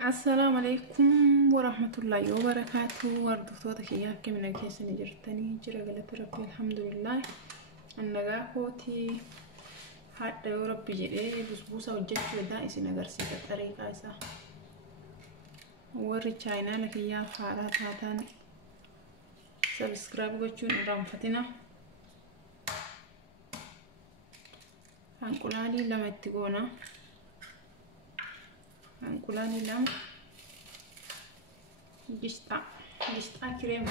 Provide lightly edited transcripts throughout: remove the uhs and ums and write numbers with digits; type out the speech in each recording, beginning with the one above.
السلام عليكم ورحمة الله وبركاته. وردفتوتا كيان كمنا كيسني جرتني جرى قلت ربي الحمد لله النجاح خوتي حتى يا ربي جري بسبوسة وجدت ودا إسنا قرسي الطريقة إسا وري تشاينا لك يا فارات هاتان سبسكرايب وجون رامفتنا هنقولاني لما تقونا هنقولاني لما جشتا كريم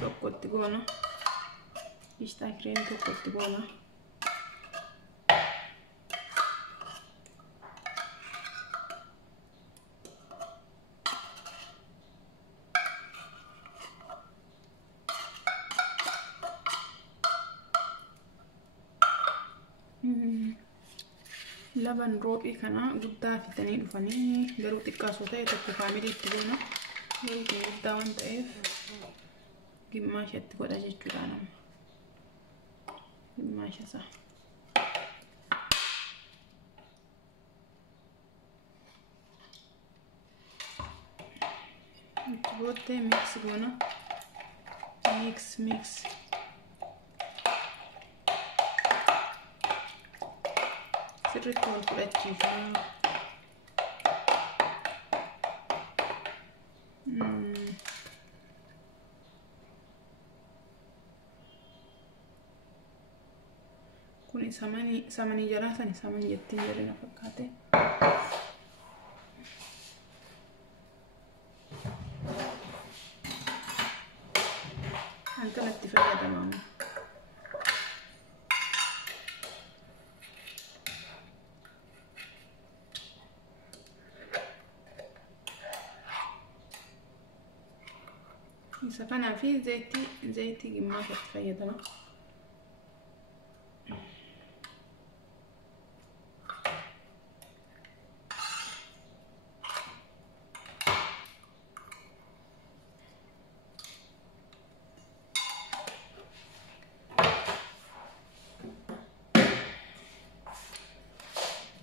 توقت تقونا جشتا كريم توقت تقونا لبن روبي كنا قدا في تنين فني قالوا تكاسو تاي تكو فاميلي تقولنا قالوا قدا وانت ايف قماشة تقول اجي جرانا قماشة صح تبوتي ميكس قونا ميكس سرت والفرات كيفا كوني سامني جراسني سامني جتين جرينا فكاتي أنت نتفاجأ تماما سفنا في زيتي ما تتفيدنا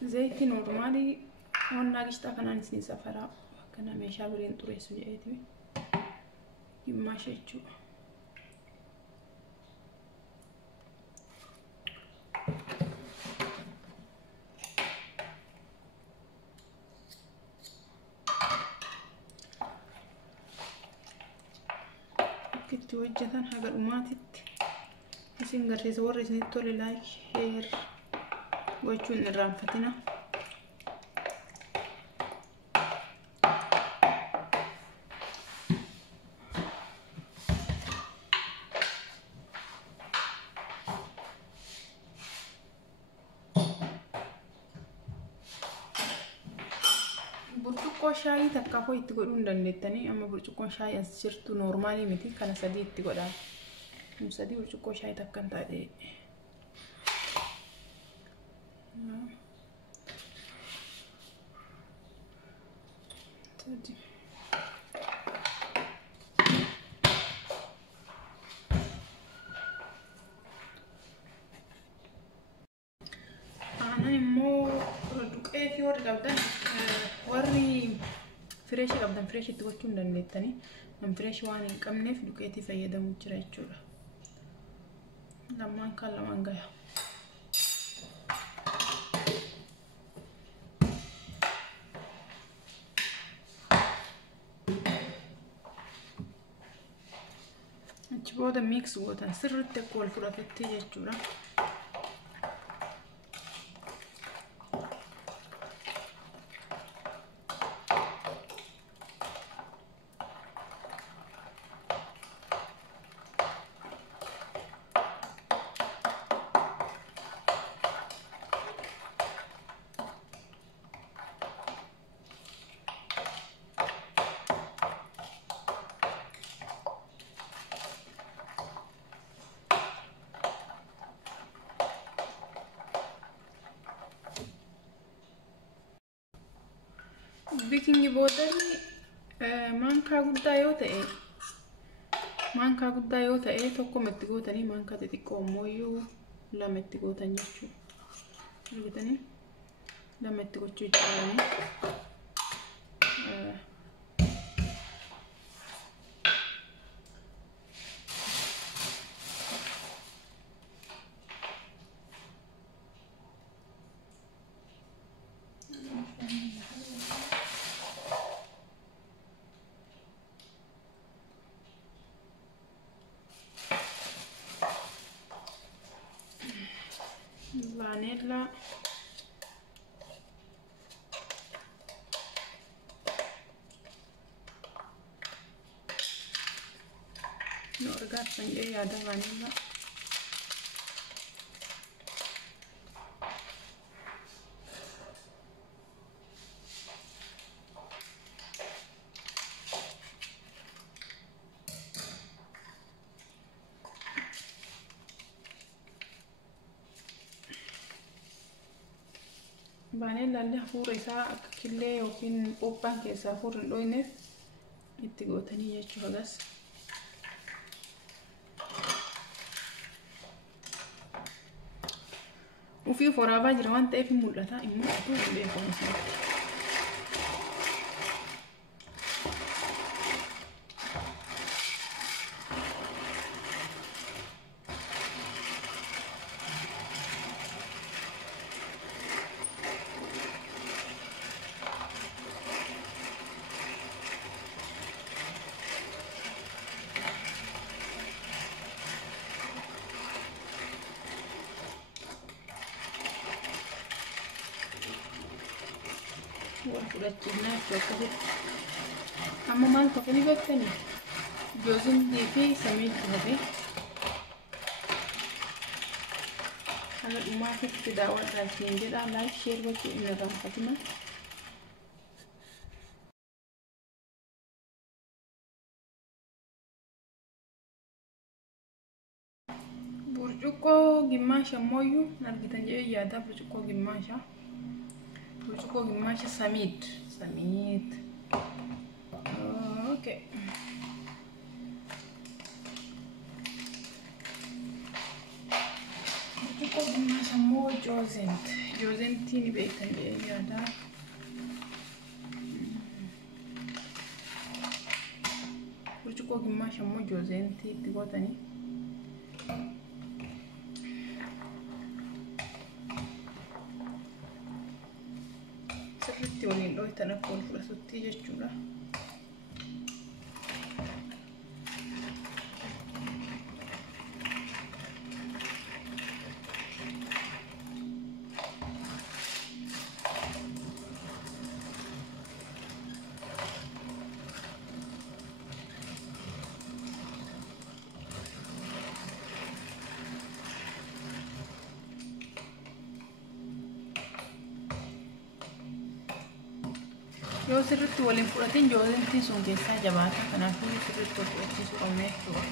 زيتي نورمالي وانا قشتا كنا نسني سفرا كنا مشابرين طريسو جايتي ما شيء كنت وجهتان حق الأماتت اسم قرسي صور اسني تولي لايك شير وجهون الرام فتنا برتقال شاي تكافو يتقولون دندتني أما برتقال شاي أسيرتو نورمالي متي كان سديد تقولا مسدي برتقال شاي تكن تادي تادي أنا مو ردوكي في ورد قبضان وري فريش قبضان فريش تقولون دندتني من فريش واني كم نف دوكيتي فيدا مجرى جورا لما كان لما جاي أجيبه ميكس وطن سر التكوال فرفتي جورا بيكنج بودر مانكا غدا yoo ta'e tokko metti gootanii maanka xixiqqoo mooyyuu lama itti gootan jechuudha. Argitanii لما تقولوا جراني فانيلا نورجات سنجي هذا فانيلا فانيلا اللي فور إساء كله وكين أوبان كيسا فور اللوينف يتقو تانية شوغس وفي فرابة جروان تايف مولتا إمو أتو اللي يكونسي fudhachifnaa itti akkasitti amma maal tokkoni beektanii joozintii fi samiitti hafe haala dhumaatitti daawwadhaa siin jedhaa laayik sheer gochuu hin irraanfatina. burcuqqoo gimmaasha mooyyuu argitan jedhee yaada burcuqqoo gimmaasha samit okay burcuqqoo gimmaasha moo joozentii ni beektan jedhee yaada burcuqqoo gimmaasha moo joozentii itti gootanii sirriitti waliin dhohitan akka wal fudhatutti jechuudha. yoo sirriitti waliin fudhatin joozentiin sun keessaa jabaata kanaafuu sirriitti wal fudhachiisuu qabna jechuudha.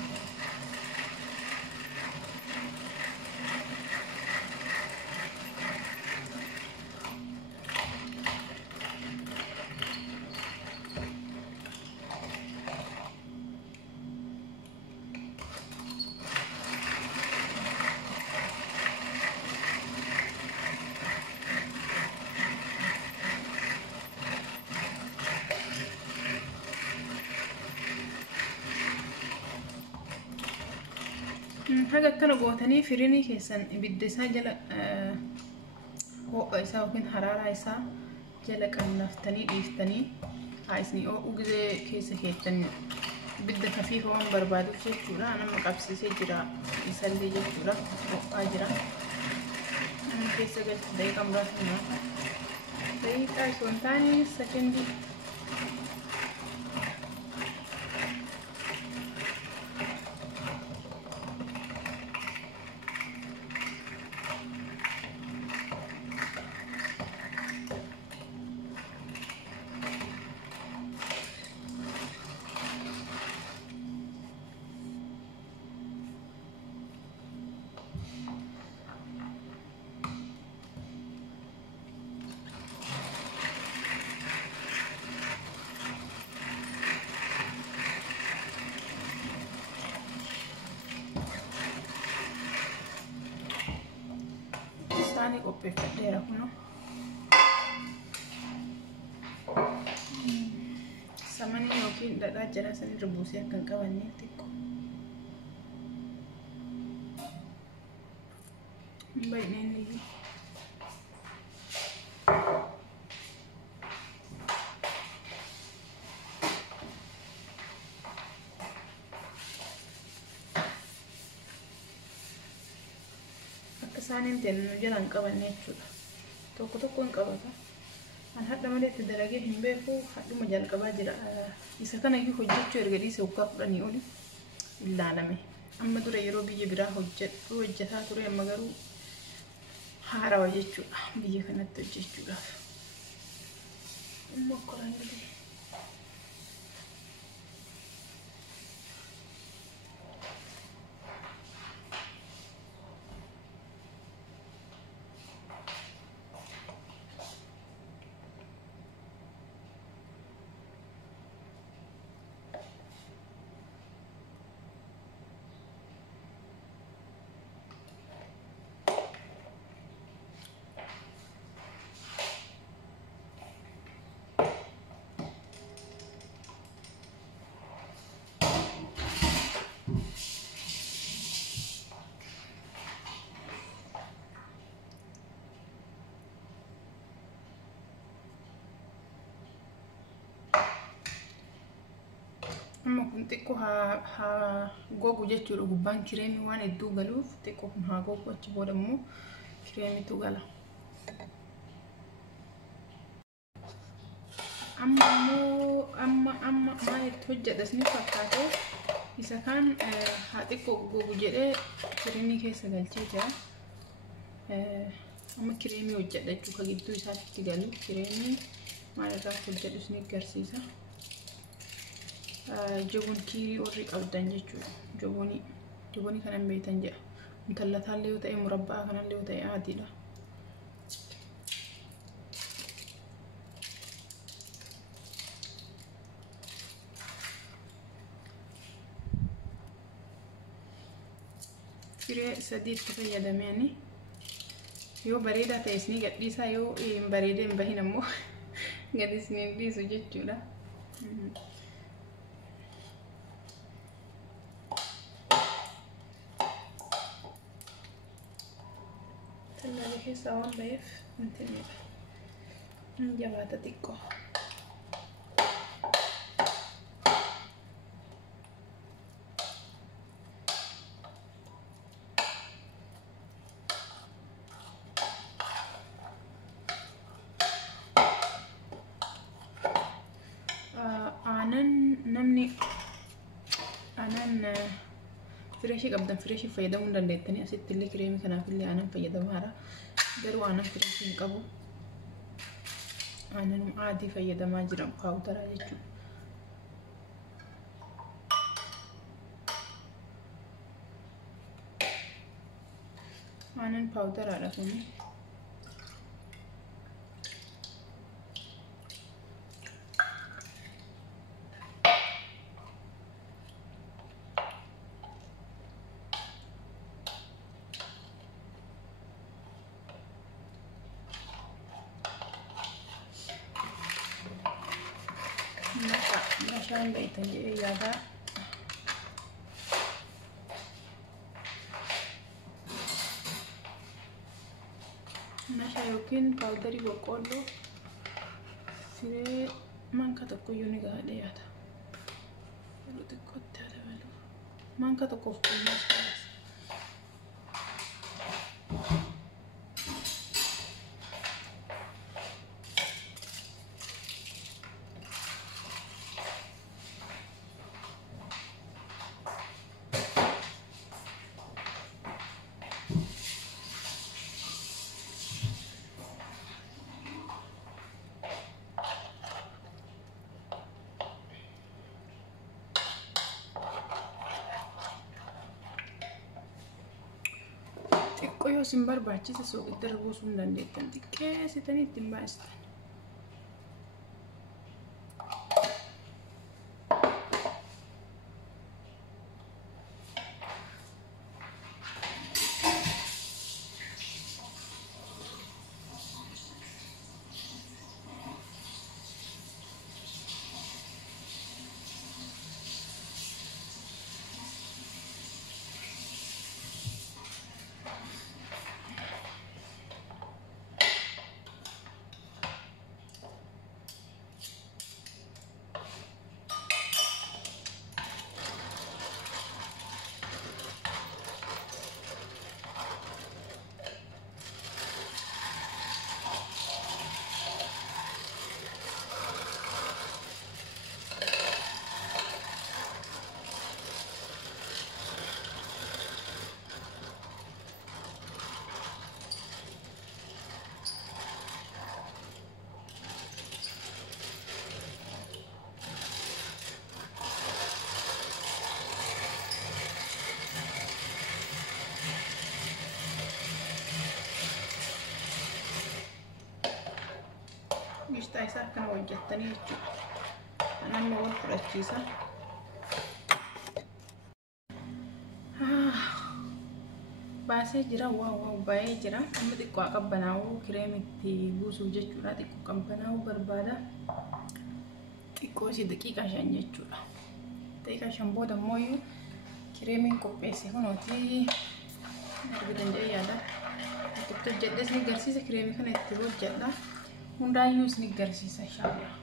haga akkana gootanii firiinii keessan ibidda isaa jala ho'a isaa yookiin haraaraa isaa jala qannaftanii dhiiftanii haisni oo gizee keessa keettan ibidda kafiifa waan barbaaduuf jechuudha. nama qabsiisee jira isallee jechuudha ho'aa jira nama keessa galchi daqiiqaa muraasa daqiiqaa osoo hin taane sekendii Sani kopi federa kuno yookiin dhadhaa jala san irra buusee akka hin qabanneef xiqqoo baay'inaan iyyuu akka isaaniin ta'an jala hin qabanne jechuudha. Tokko tokko hin qabata. An hadda malee itti dalagee hin beeku hadduma jalqabaa jira. Isa kana iyyuu hojjechuu erga dhiise waggaa 10 oli ilaalame. Amma dura yeroo biyya biraa hojjetaa ture amma garuu haarawaa jechuudha biyya kanatti hojjechuudhaaf. Amma qoraan galee. Amma kun xiqqoo haa gogu jechuudha. Gubbaan kireemii waan hedduu galuuf xiqqoo kun haa gogu, achi booda immoo kireemiitu gala. Amma maal itti hojjedhas ni fakkaate isa kaan haa xiqqoo gogu jedhee kireemii keessa galchee jira. Amma kireemii hojjedha jechuudha. Gidduu isaatti galu kireemii maal irraa hojjedhus ni agarsiisa. Jabun kirii warri qabdan jechuudha. Jabuni kanan beektan jedha. Mutallataan yoo ta'e murabbaa kanan yoo ta'e adiidha. Firee sadii itti fayyadameen yoo bareedaa ta'e isni gadhiisaa, yoo hin bareedee hin bahin ammoo gadi isni dhiisu jechuudha. Tallaalee keessaa waan ba'eef hin jabaata xiqqoo. Aanan fireeshii qabdan fireeshii fayyadamuu dandeettanii asitti illee kireemii kanaaf illee aanan fayyadamaadha. Garuu aanan fireeshii hin qabu. Aanan adii fayyadamaa jira paawudaraa jechuudha. Aanan paawudaraadha kuni. Nashaan beektan jedhee yaada. Nashaa yookiin paawudarii boqqolloo firee manka tokko iyyuu ni gahaa dhiyaata. Yeroo xiqqootti haa dabalu. Manka tokkoof qulqullina isaas. Xiqqoo yoo isin barbaachise suuqitti irra buusuu hin dandeettan. Xiqqeessitanii ittiin baastan. Gishtaa isaa akkana hojjettanii jechuudha. Amma wal fudhachiisa. Baasee jira waaw baay'ee jira. Amma xiqqoo qabbanaa'uu kireemitti buusuuf jechuudha. Xiqqoo qabbanaa'uu barbaada. Xiqqoo si daqiiqaa 5 jechuudha. Daqiiqaa 5 booda immoo kireemiin qopheesse kunooti argitan jedhee yaada. Itti hojjedhes ni garsiisa kireemii kana itti hojjedha. Hundaayyuus ni garsiisa inshallah.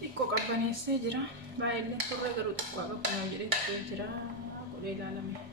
Xiqqoo qabbaneessee jira. Baay'ee turre garuu xiqqoo qabbanaa jedhee jira. Godhee ilaalame.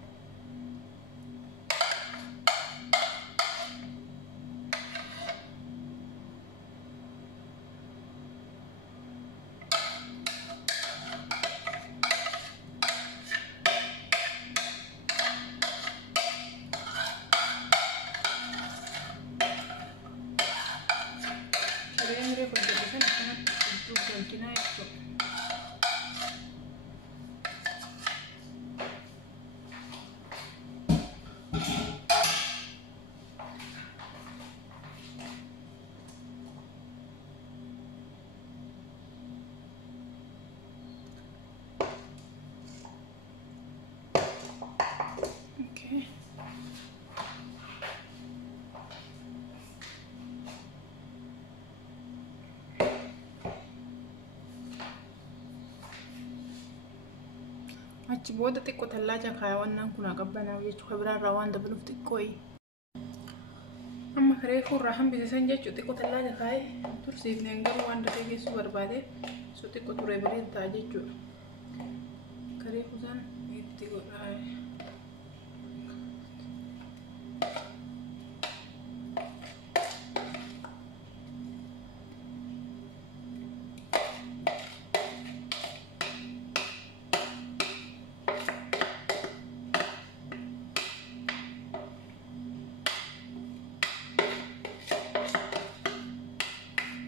Achi booda xiqqoo tallaaja kaayawannaan kun qabbanaa'u jechuudha. Biraarraa waan dabaluuf xiqqooyi. Amma reefuu irraa hambisiisan jechuudha. Xiqqoo tallaaja kaayee tursiifneen garuu waan dafee geessuu barbaade so xiqqoo turee bareedu ta'a jechuudha. Reefuu san itti godhaa.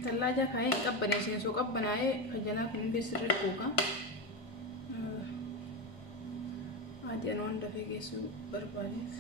Tallaaja kaayee qabbaneessee soo qabbanaa'ee fajalaa kun hundi sirrii kuuka. Adii waan dafee geessuu barbaadeef.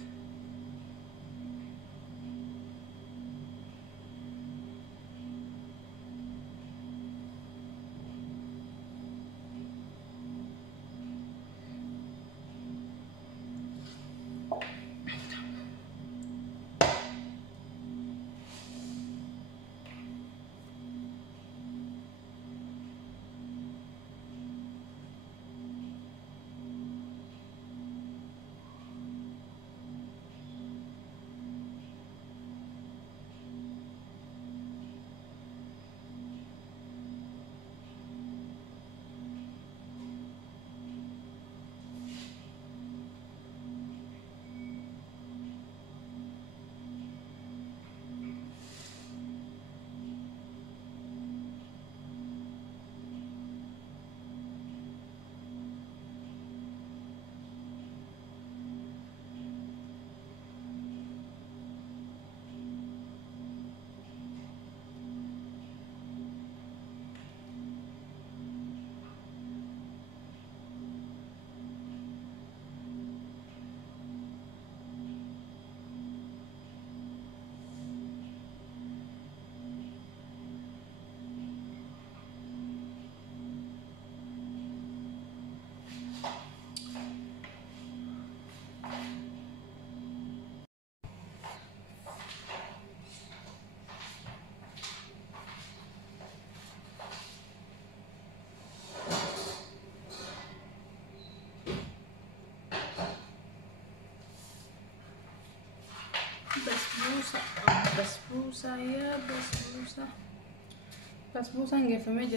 Basbuusaan geeffamee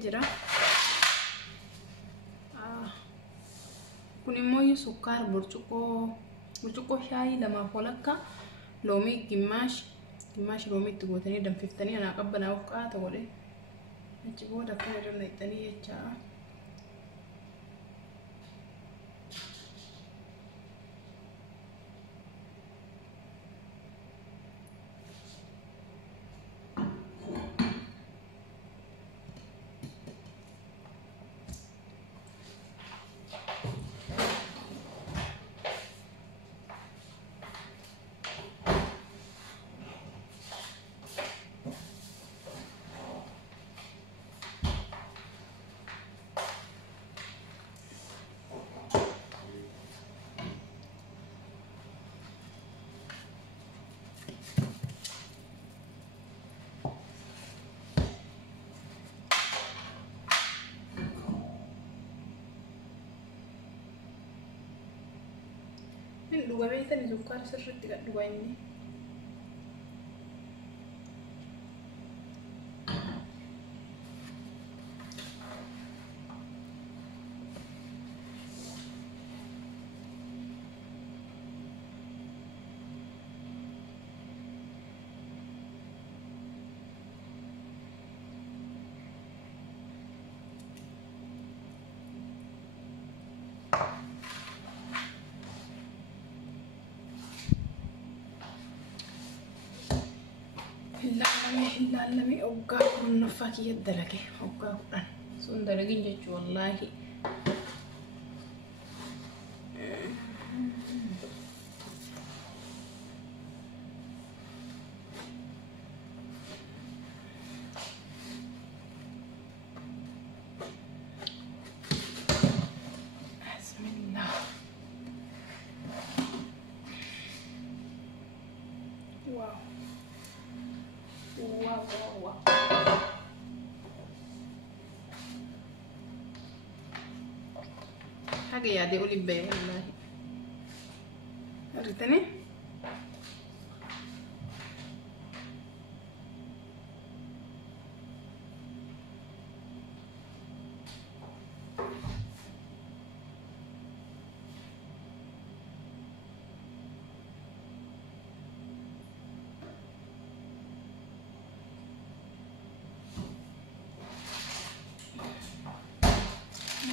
jira. Kun immoo sukkaara burcuqqoo shaayii lamaaf walakkaa loomii gimaash loomii itti gootanii danfiftanii anaa qabbanaa'uuf qaata godhe achi booda akka irra naqxanii jechaa. dhuga beeytani sukkaara sirriitti gad dhuga inni. Ilaalame oggaa kurnaffaa kiyyat dalage oggaa kudhan sun dalagin jechuu wallaahi. Bismillah. Wow. Wow. Haga yaade olin bee wallahi. Argitani?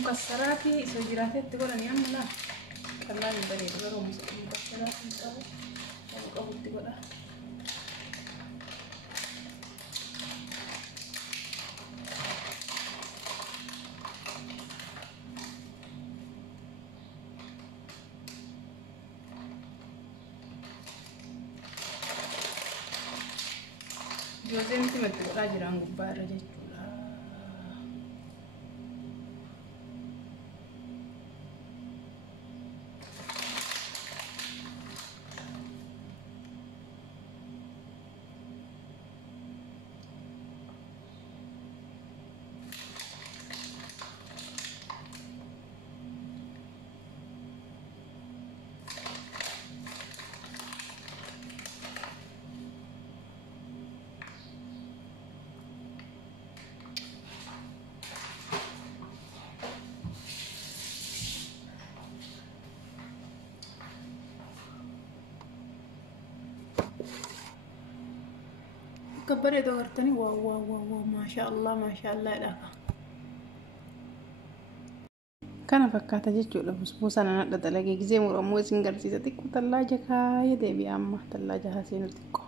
مكسراتي سجراتي تقول أنا لا كلا نبني تقولوا مكسراتي تقول تقول جوزين تمت تقول جرام غبار جت كبر يا دورتني واو ما شاء الله لك كان فكرت جيت بسبوسة أنا نقدر ألاقي زي مرموز إنجليزي تكو تلاجة كاية دي بيعمة تلاجة هاسين تكو